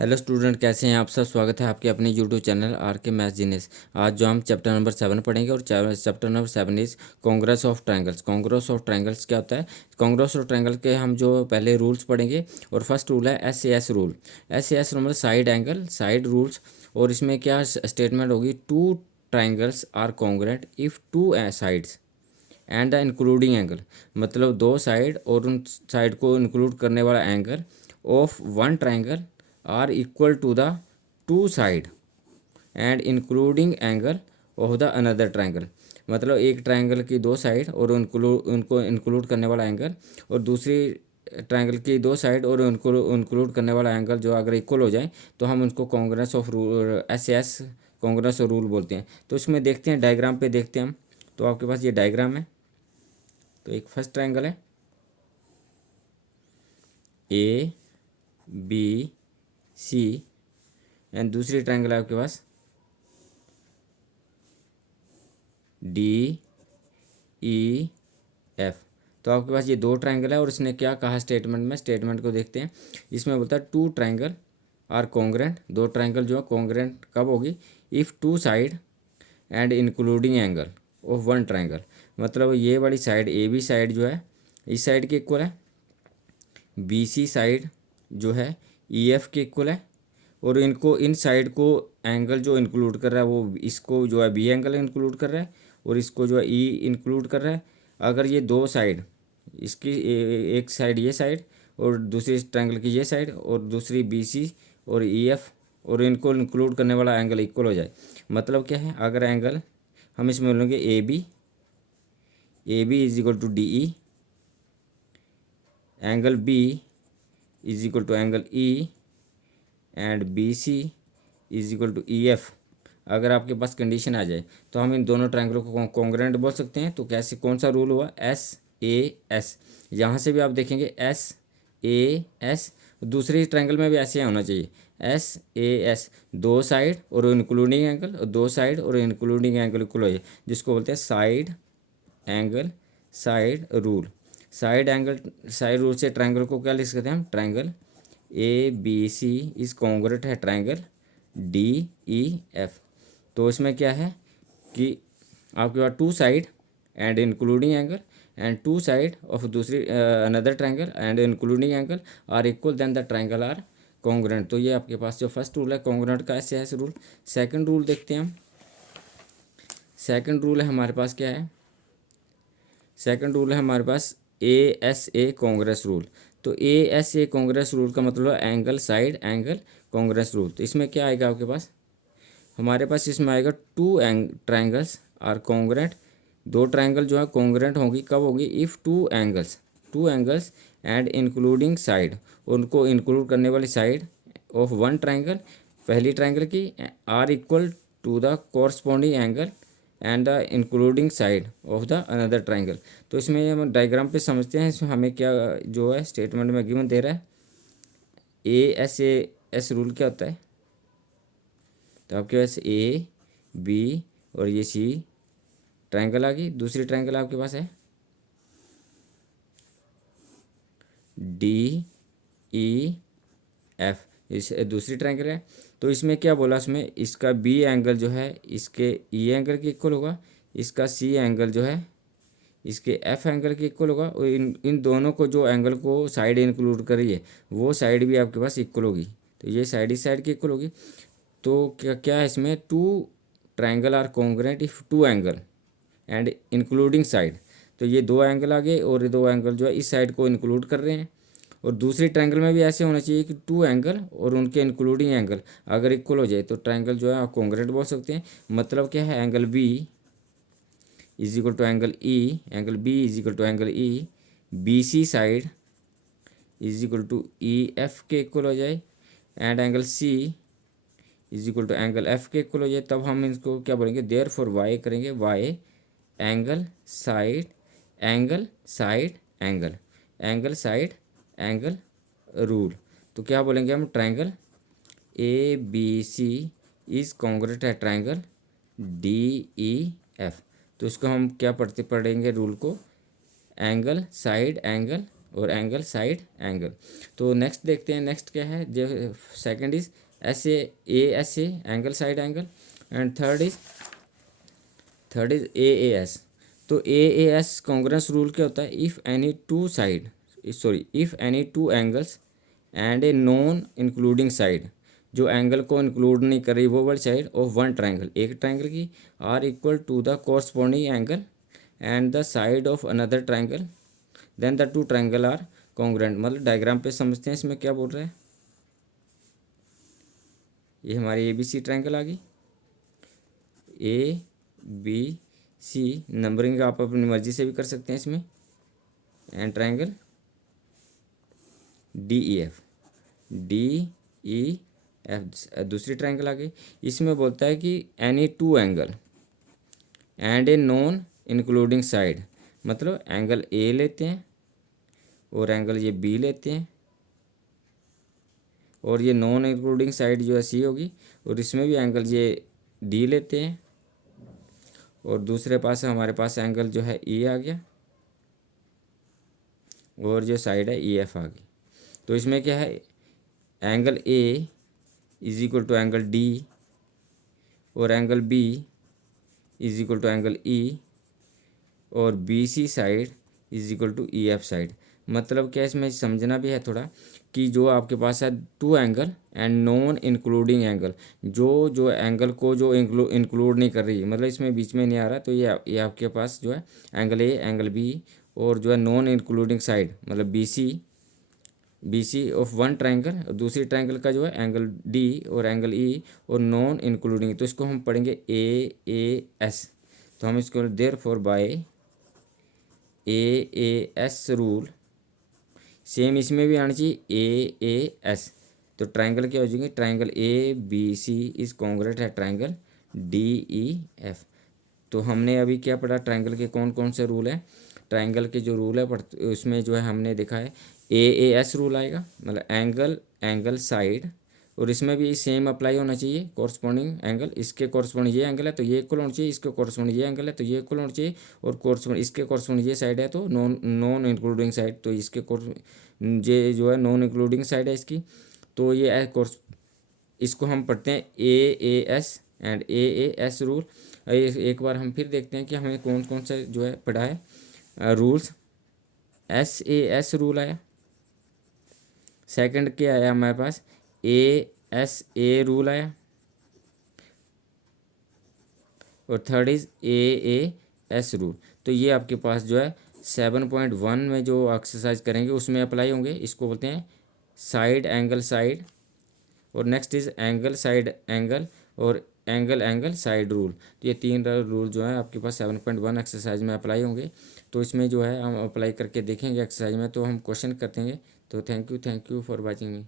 Hello student, कैसे हैं आप सब। स्वागत है आपके अपने यूट्यूब चैनल आर के मैथ जीनियस। आज जो हम चैप्टर नंबर 7 पढ़ेंगे और chapter number 7 is Congress of triangles. Congress of triangles क्या होता है? कॉन्ग्रेस ऑफ ट्रायंगल के हम जो पहले रूल्स पढ़ेंगे और फर्स्ट रूल है एस रूल। एस मतलब साइड एंगल, साइड रूल्स। और इसमें क्या स्टेटमेंट होगी? Two triangles are congruent if two sides and the including angle, मतलब दो साइड और उन साइड को इंक्लूड करने वाला angle of one triangle are equal to the two side and including angle of the another triangle. मतलब एक triangle की दो साइड और उनको इंक्लूड करने वाला एंगल, और दूसरी ट्राइंगल की दो साइड और उनको इंक्लूड करने वाला एंगल जो अगर इक्वल हो जाए तो हम उनको Congress of rule S Congress rule बोलते हैं। तो इसमें देखते हैं, डायग्राम पे देखते हैं हम। तो आपके पास ये डायग्राम है। तो एक फर्स्ट ट्राइंगल है ए बी सी एंड दूसरी ट्राइंगल है आपके पास डी ई एफ। तो आपके पास ये दो ट्राइंगल है और इसने क्या कहा स्टेटमेंट में, स्टेटमेंट को देखते हैं। इसमें बोलता है टू ट्राइंगल आर कॉन्ग्रेंट, दो ट्राइंगल जो है कॉन्ग्रेंट कब होगी? If to side and including angle of one triangle. मतलब ये वाली साइड ए बी साइड जो है इस साइड के इक्वल है, बी सी साइड जो है ई एफ के इक्वल है, और इनको इन साइड को एंगल जो इंक्लूड कर रहा है वो इसको जो है बी एंगल इंक्लूड कर रहा है और इसको जो है ई इंक्लूड कर रहा है। अगर ये दो साइड इसकी एक साइड ये साइड और दूसरी ट्रायंगल की ये साइड और दूसरी बी सी और ई एफ और इनको इंक्लूड करने वाला एंगल इक्वल हो जाए, मतलब क्या है? अगर एंगल हम इसमें लेंगे A B is equal to D E, angle B is equal to angle E and B C is equal to E F. अगर आपके पास कंडीशन आ जाए तो हम इन दोनों ट्रायंगलों को कॉन्ग्रेंट बोल सकते हैं। तो कैसे, कौन सा रूल हुआ? एस। यहाँ से भी आप देखेंगे एस, दूसरे ट्रायंगल में भी ऐसे होना चाहिए एस, दो साइड और इंक्लूडिंग एंगल, और दो साइड और इंक्लूडिंग एंगल इक्वल हो जाए, जिसको बोलते हैं साइड रूल। साइड रूल से ट्रायंगल को क्या लिख सकते हैं हम? Triangle A B C is congruent है ट्रायंगल डी ई एफ। तो इसमें क्या है कि आपके पास two side and including angle and two side of दूसरी another triangle and including angle are equal, then the triangle are congruent. तो ये आपके पास जो फर्स्ट रूल है कॉन्ग्रेंट का एस रूल। सेकंड रूल देखते हैं हम। सेकंड रूल है हमारे पास क्या है? सेकंड रूल है हमारे पास ए कॉन्ग्रेस रूल। तो ए कॉन्ग्रेस रूल का मतलब angle side angle Congress rule. तो इसमें क्या आएगा आपके पास? हमारे पास इसमें आएगा टू ट्राइंगल्स आर कॉन्ग्रेंट, दो ट्राइंगल जो है कॉन्ग्रेंट होगी कब होगी? If two angles and including side, उनको इंक्लूड करने वाली साइड ऑफ वन ट्राइंगल, पहली ट्राइंगल की, are equal to the corresponding angle and the including side of the another triangle. तो इसमें हम डायग्राम पे समझते हैं इसमें हमें क्या जो है स्टेटमेंट में गिवन दे रहा है। एस रूल क्या होता है? तो आपके पास ए बी और ये सी ट्रायंगल आ गई। दूसरी ट्रायंगल आपके पास है डी ई एफ, इस दूसरी ट्रायंगल है। तो इसमें क्या बोला? इसमें इसका बी एंगल जो है इसके ई एंगल के इक्वल होगा, इसका सी एंगल जो है इसके एफ एंगल के इक्वल होगा, और इन दोनों को जो एंगल को साइड इंक्लूड करी है वो साइड भी आपके पास इक्वल होगी। तो ये साइड इस साइड की इक्वल होगी। तो क्या है इसमें? Two triangle are congruent if two angle and including side. तो ये दो एंगल आ गए और ये दो एंगल जो है इस साइड को इंक्लूड कर रहे हैं, और दूसरी ट्रायंगल में भी ऐसे होना चाहिए कि टू एंगल और उनके इंक्लूडिंग एंगल अगर इक्वल हो जाए तो ट्रायंगल जो है आप कॉन्ग्रेंट बोल सकते हैं। मतलब क्या है? Angle B is equal to angle E, angle B is equal to angle E, B C side is equal to E F के इक्वल हो जाए, and angle C is equal to angle F के equal हो जाए। तब हम इसको क्या बोलेंगे? देयर फॉर वाई करेंगे, by angle side angle side angle, angle side angle rule. तो क्या बोलेंगे हम? Triangle A B C is congruent है ट्रायंगल डी ई एफ। तो इसको हम क्या पढ़ेंगे रूल को? एंगल साइड एंगल और एंगल साइड एंगल। तो नेक्स्ट देखते हैं, नेक्स्ट क्या है जो second is S A angle side angle, and third is A S. तो ए एस कॉन्ग्रेंस रूल क्या होता है, if any two angles and a non including side, जो एंगल को इंक्लूड नहीं कर रही वो वाली साइड ऑफ वन ट्राइंगल, एक ट्राइंगल की, are equal to the corresponding angle and the side of another triangle, then the two triangle are congruent. मतलब डायग्राम पे समझते हैं इसमें क्या बोल रहा है। ये हमारी ए बी सी ट्राइंगल आ गई, ए बी सी, नंबरिंग आप अपनी मर्जी से भी कर सकते हैं इसमें, and triangle D E F दूसरी ट्राइंगल आ गई। इसमें बोलता है कि any two angle and a non including side, मतलब एंगल ए लेते हैं और एंगल ये बी लेते हैं, और ये नॉन इंक्लूडिंग साइड जो है सी होगी, और इसमें भी एंगल ये डी लेते हैं, और दूसरे पास हमारे पास एंगल जो है ई आ गया, और जो साइड है ई एफ आ गई। तो इसमें क्या है, angle A is equal to angle D, और angle B is equal to angle E, और B C side is equal to E F side. मतलब क्या इसमें समझना भी है थोड़ा कि जो आपके पास है two angle and non including angle, जो एंगल को जो इंक्लूड नहीं कर रही, मतलब इसमें बीच में नहीं आ रहा, तो ये आपके पास जो है एंगल ए एंगल बी, और जो है नॉन इंक्लूडिंग साइड मतलब B C of one triangle, और दूसरी ट्राइंगल का जो है एंगल डी और एंगल ई और नॉन इंक्लूडिंग, तो इसको हम पढ़ेंगे ए एस। तो हम इसको therefore by A S rule, same इसमें भी आना चाहिए ए एस। तो ट्राइंगल क्या हो जाएंगे, triangle A B C is congruent है ट्राइंगल डी ई एफ। तो हमने अभी क्या पढ़ा, ट्राइंगल के कौन कौन से रूल हैं, ट्राइंगल के जो रूल है उसमें जो है हमने देखा है ए एस रूल आएगा, मतलब एंगल साइड, और इसमें भी सेम अप्लाई होना चाहिए कोरस्पॉन्डिंग एंगल, इसके कोरस्पॉन्डिंग ये एंगल है तो ये इक्वल होना चाहिए, इसके कोरस्पॉन्डिंग ये एंगल है तो ये इक्वल होना चाहिए, और कोरस्पॉन्डिंग इसके कोरस्पॉन्डिंग ये साइड है तो नॉन इंक्लूडिंग साइड, तो इसके ये जो है नॉन इंक्लूडिंग साइड है इसकी, तो ये है कोर्स, इसको हम पढ़ते हैं A S and A S rule. एक बार हम फिर देखते हैं कि हमें कौन कौन सा जो है पढ़ा है रूल्स। एस रूल आया, सेकंड क्या आया हमारे पास, ए रूल आया, और third is a S rule. तो ये आपके पास जो है 7.1 में जो एक्सरसाइज करेंगे उसमें अप्लाई होंगे, इसको बोलते हैं साइड एंगल साइड, और next is angle side angle, और एंगल साइड रूल। तो ये तीन रूल जो है आपके पास 7.1 एक्सरसाइज में अप्लाई होंगे। तो इसमें जो है हम अप्लाई करके देखेंगे एक्सरसाइज में, तो हम क्वेश्चन करते हैं। तो thank you for watching me.